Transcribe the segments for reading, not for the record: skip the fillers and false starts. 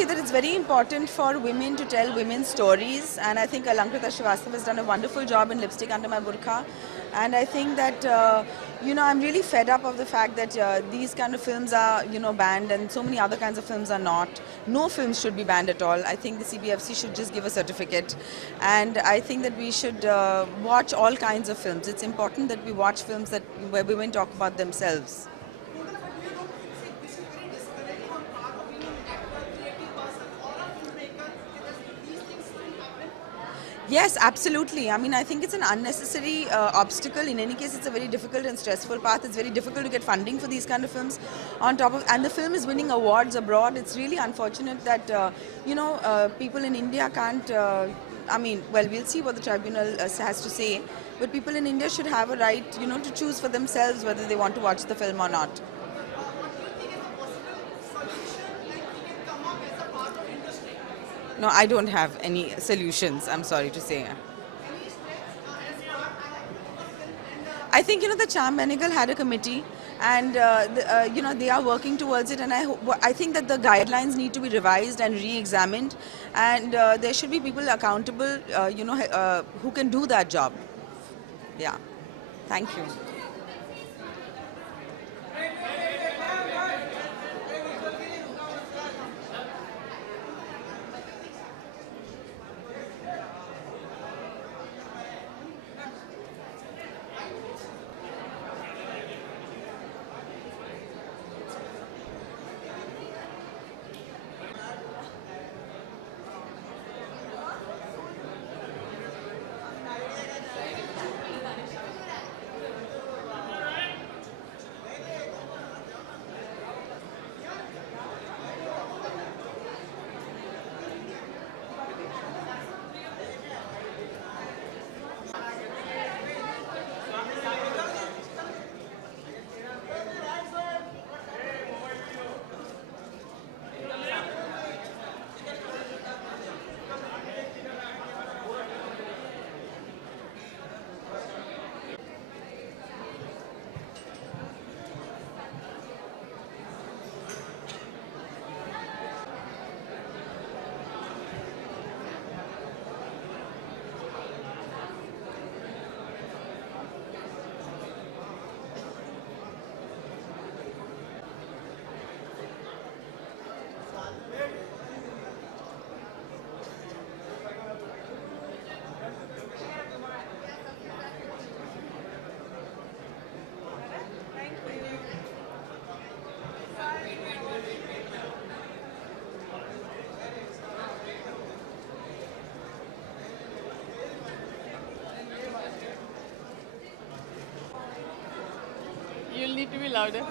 say that it's very important for women to tell women's stories, and I think Alankrita Srivastava has done a wonderful job in Lipstick Under My Burqa. And I think that, I'm really fed up of the fact that these kind of films are, banned, and so many other kinds of films are not. No films should be banned at all. I think the CBFC should just give a certificate. And I think that we should watch all kinds of films. It's important that we watch films where women talk about themselves. Yes, absolutely. I mean, I think it's an unnecessary obstacle. In any case, it's a very difficult and stressful path. It's very difficult to get funding for these kind of films. And the film is winning awards abroad. It's really unfortunate that people in India can't. We'll see what the tribunal has to say. But people in India should have a right, to choose for themselves whether they want to watch the film or not. No, I don't have any solutions, I'm sorry to say. I think, the Charm Benegal had a committee, and they are working towards it, and I think that the guidelines need to be revised and re-examined, and there should be people accountable, who can do that job. Yeah. Thank you. You'll need to be louder.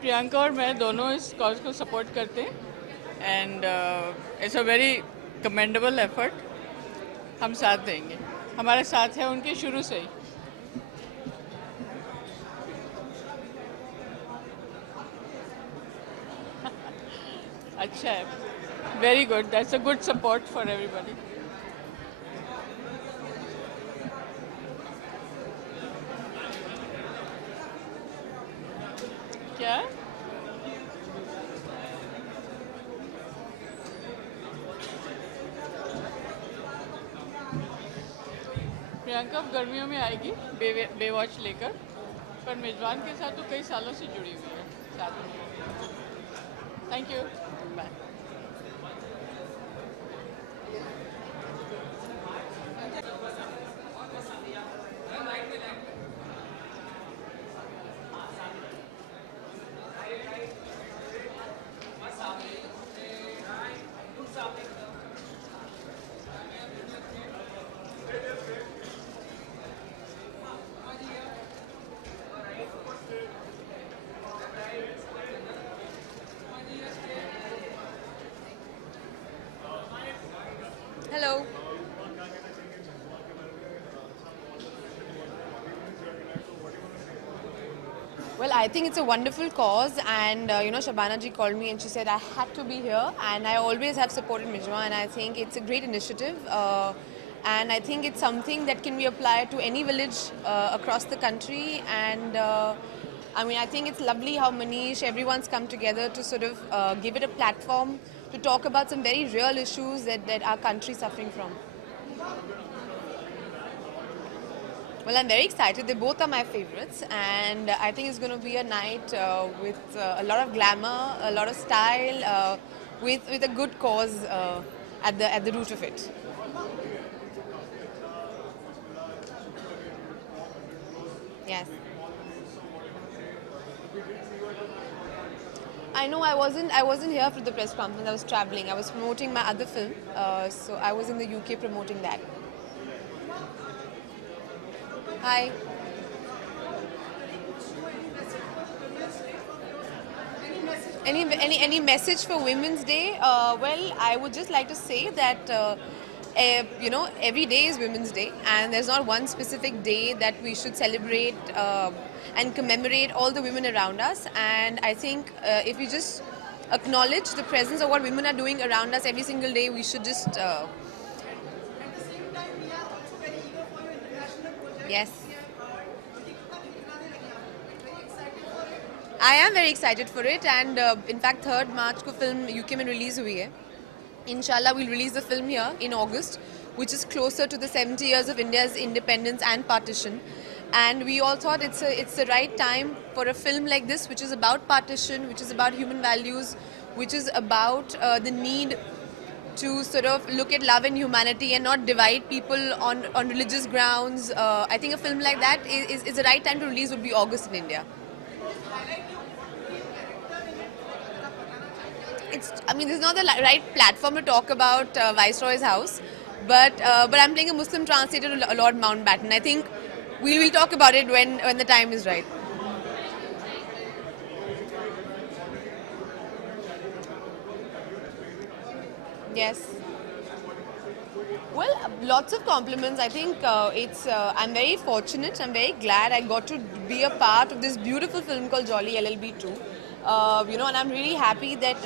Priyanka और मैं दोनों इस cause को support करते हैं and it's a very commendable effort. हम साथ देंगे, हमारे साथ है उनके शुरू से ही. अच्छा है, very good, that's a good support for everybody. क्या प्रियंका अब गर्मियों में आएगी बेवॉच लेकर, पर मेजबान के साथ तो कई सालों से जुड़ी हुई है साथ में. Thank you, bye. Hello. Well, I think it's a wonderful cause, and Shabana ji called me and she said I had to be here, and I always have supported Mijwa, and I think it's a great initiative, and I think it's something that can be applied to any village across the country, and I mean, I think it's lovely how Manish, everyone's come together to sort of give it a platform to talk about some very real issues that our country is suffering from. Well, I'm very excited. They both are my favorites, and I think it's going to be a night with a lot of glamour, a lot of style, with a good cause at the root of it. Yes. I know I wasn't here for the press conference. I was traveling. I was promoting my other film, so I was in the UK promoting that. Hi. Any message for Women's Day? Well, I would just like to say that every day is Women's Day, and there's not one specific day that we should celebrate and commemorate all the women around us. And I think if we just acknowledge the presence of what women are doing around us every single day, we should just yes. I am very excited for it, and in fact 3rd March को film UK में release हुई है. Inshallah we'll release the film here in August, which is closer to the 70 years of India's independence and partition. And we all thought it's the right time for a film like this, which is about partition, which is about human values, which is about the need to sort of look at love and humanity and not divide people on religious grounds. I think a film like that is the right time to release would be August in India. I mean, this is not the right platform to talk about Viceroy's house, but I'm playing a Muslim translator to Lord Mountbatten. I think we'll talk about it when the time is right. Yes. Well, lots of compliments. I think I'm very fortunate. I'm very glad I got to be a part of this beautiful film called Jolly LLB 2. And I'm really happy that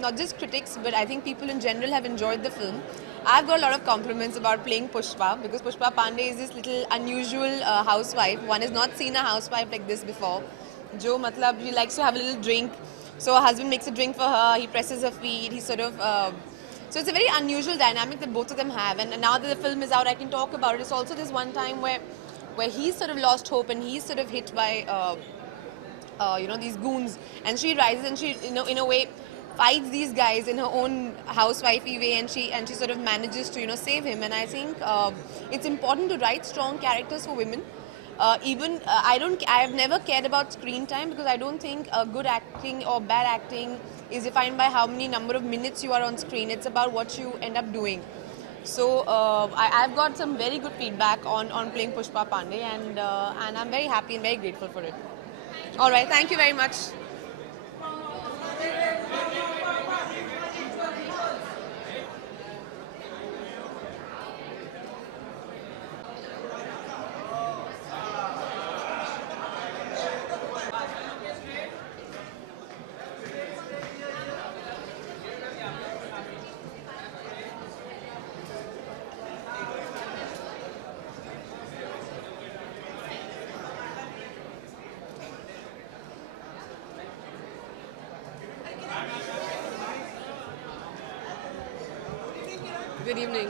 not just critics, but I think people in general have enjoyed the film. I've got a lot of compliments about playing Pushpa, because Pushpa Pandey is this little unusual housewife. One has not seen a housewife like this before. Jo, matlab, she likes to have a little drink. So her husband makes a drink for her, he presses her feet, he sort of... so it's a very unusual dynamic that both of them have. And now that the film is out, I can talk about it. It's also this one time where he's sort of lost hope and he's sort of hit by... these goons, and she rises and she, in a way, fights these guys in her own housewifey way, and she sort of manages to, save him. And I think it's important to write strong characters for women. I have never cared about screen time, because I don't think good acting or bad acting is defined by how many number of minutes you are on screen. It's about what you end up doing. So I've got some very good feedback on playing Pushpa Pandey, and I'm very happy and very grateful for it. All right, thank you very much. Good evening.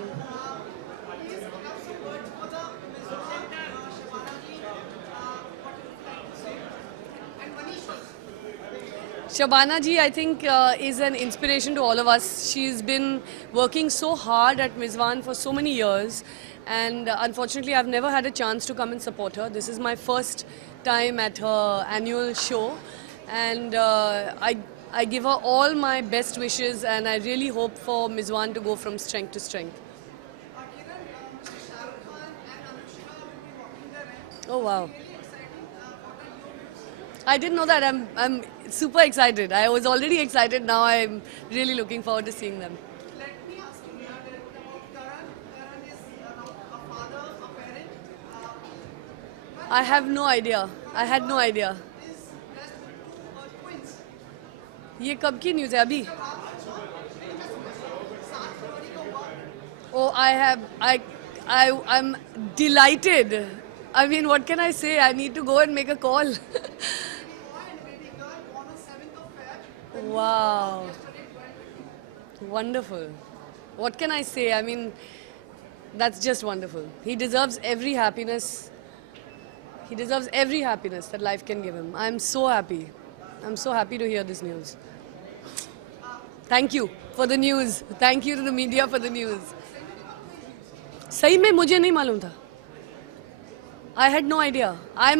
Shabana ji, I think, is an inspiration to all of us. She's been working so hard at Mizwan for so many years, and unfortunately I've never had a chance to come and support her. This is my first time at her annual show, and I give her all my best wishes, and I really hope for Mizwan to go from strength to strength. Oh wow. I didn't know that. I'm super excited. I was already excited. Now I'm really looking forward to seeing them. Let me ask you about Karan. Karan is now a father, a parent. I have no idea. I had no idea. Is blessed with two twins. ये कब की news है अभी? Oh, I'm delighted. I mean, what can I say? I need to go and make a call. wonderful. What can I say? I mean, that's just wonderful. He deserves every happiness. He deserves every happiness that life can give him. I'm so happy. I'm so happy to hear this news. Thank you for the news. Thank you to the media for the news. सही में मुझे नहीं मालूम था. I had no idea. I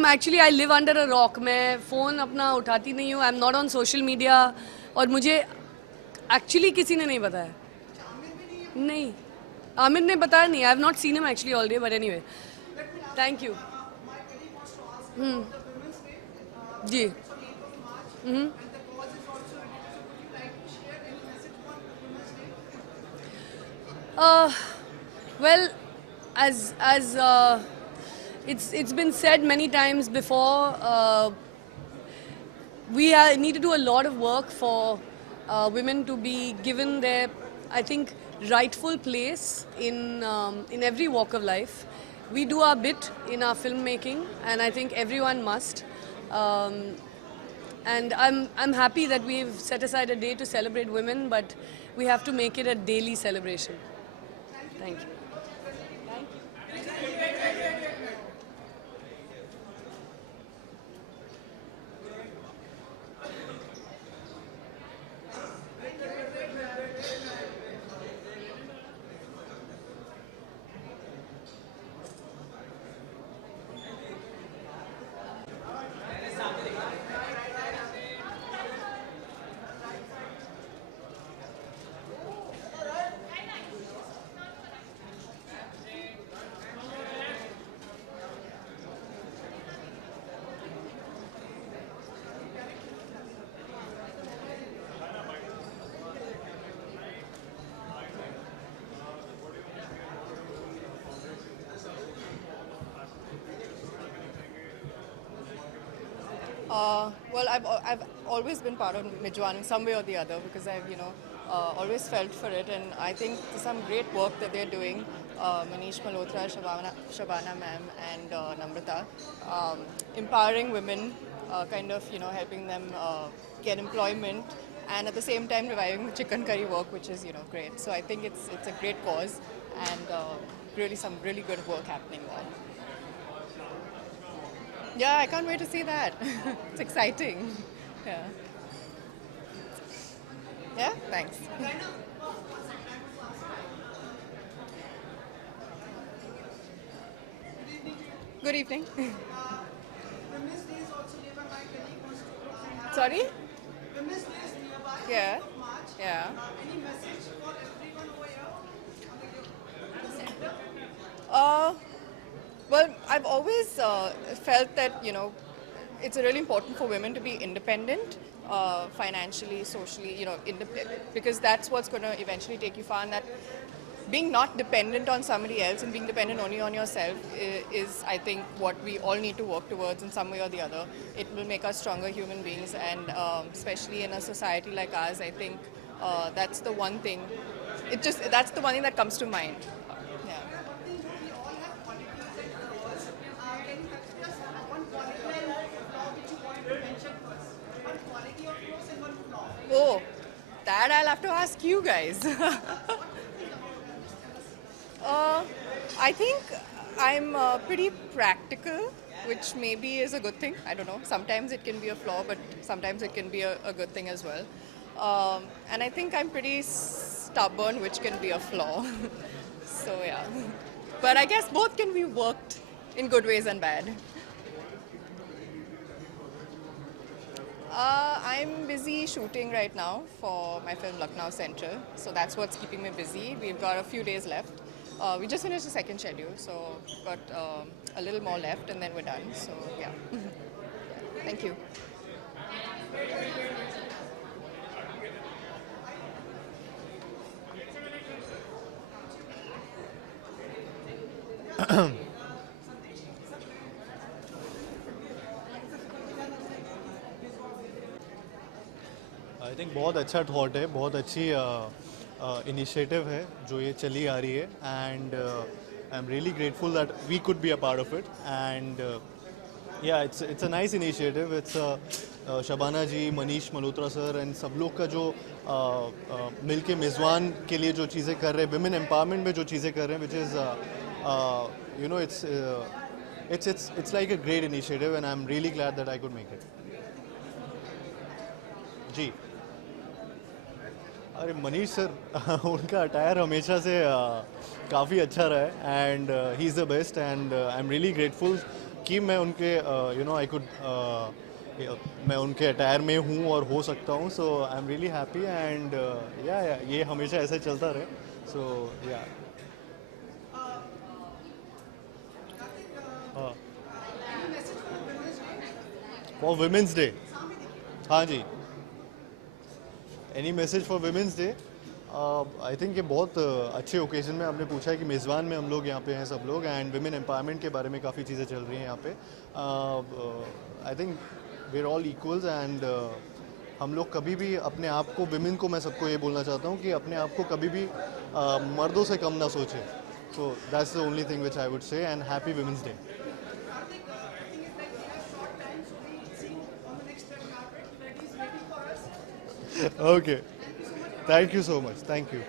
live under a rock. मैं phone अपना उठाती नहीं हूँ. I'm not on social media. और मुझे actually किसी ने नहीं बताया. नहीं. आमिर ने बताया नहीं. I have not seen him actually all day, but anyway. Thank you. जी. Well, as it's been said many times before, we need to do a lot of work for women to be given their, I think, rightful place in every walk of life. We do our bit in our filmmaking, and I think everyone must. And I'm happy that we've set aside a day to celebrate women, but we have to make it a daily celebration. Thank you. Well, I've always been part of Mijwan in some way or the other because I've always felt for it, and I think there's some great work that they're doing. Manish Malhotra, Shabana ma'am, and Namrata, empowering women, kind of helping them get employment, and at the same time reviving the chicken curry work, which is great. So I think it's a great cause, and really some really good work happening there. Yeah, I can't wait to see that. It's exciting. Yeah. Yeah, thanks. Good evening. Women's Day is also nearby. My colleague wants to Sorry? Women's Day is nearby. Yeah. March. Yeah. Any message for everyone over here? Well, I've always felt that, it's really important for women to be independent, financially, socially, because that's what's going to eventually take you far. And that being not dependent on somebody else and being dependent only on yourself is, I think, what we all need to work towards in some way or the other. It will make us stronger human beings, and especially in a society like ours, I think that's the one thing. That's the one thing that comes to mind. Yeah. Oh, that I'll have to ask you guys. I think I'm pretty practical, which maybe is a good thing. I don't know. Sometimes it can be a flaw, but sometimes it can be a good thing as well. And I think I'm pretty stubborn, which can be a flaw. So yeah. But I guess both can be worked in good ways and bad. I'm busy shooting right now for my film Lucknow Central, so that's what's keeping me busy. We've got a few days left. We just finished the second schedule, so got a little more left and then we're done. So yeah, thank you. I think बहुत अच्छा thought है, बहुत अच्छी initiative है जो ये चली आ रही है, and I am really grateful that we could be a part of it, and yeah, it's a nice initiative. It's Shabana ji, Manish Malhotra sir and सब लोग का जो मिल के मेज़बान के लिए जो चीज़ें कर रहे हैं, विमेन एम्पावरमेंट में जो चीज़ें कर रहे हैं, which is you know it's like a great initiative and I'm really glad that I could make it. जी, अरे मनीष सर उनका अटायर हमेशा से काफ़ी अच्छा रहा है and he is the best and I am really grateful कि मैं उनके यू नो आई कुड मैं उनके अटायर में हूँ और हो सकता हूँ. So I am really happy and या ये हमेशा ऐसे चलता रहे. सो या फॉर वुमेंस डे. हाँ जी, any message for women's day. I think ये बहुत अच्छे ओकेजन में आपने पूछा है कि मेज़बान में हम लोग यहाँ पे हैं सब लोग एंड वुमेन एम्पावरमेंट के बारे में काफ़ी चीज़ें चल रही हैं यहाँ पे. I think we are all equals and हम लोग कभी भी अपने आप को, विमेन को मैं सबको ये बोलना चाहता हूँ कि अपने आप को कभी भी मर्दों से कम ना सोचें. So that's the only thing which I would say and happy women's day. Karthik, the thing is like we have short time, so we see you on the next red carpet. Freddy is waiting for us. Okay. Thank you so much. Thank you.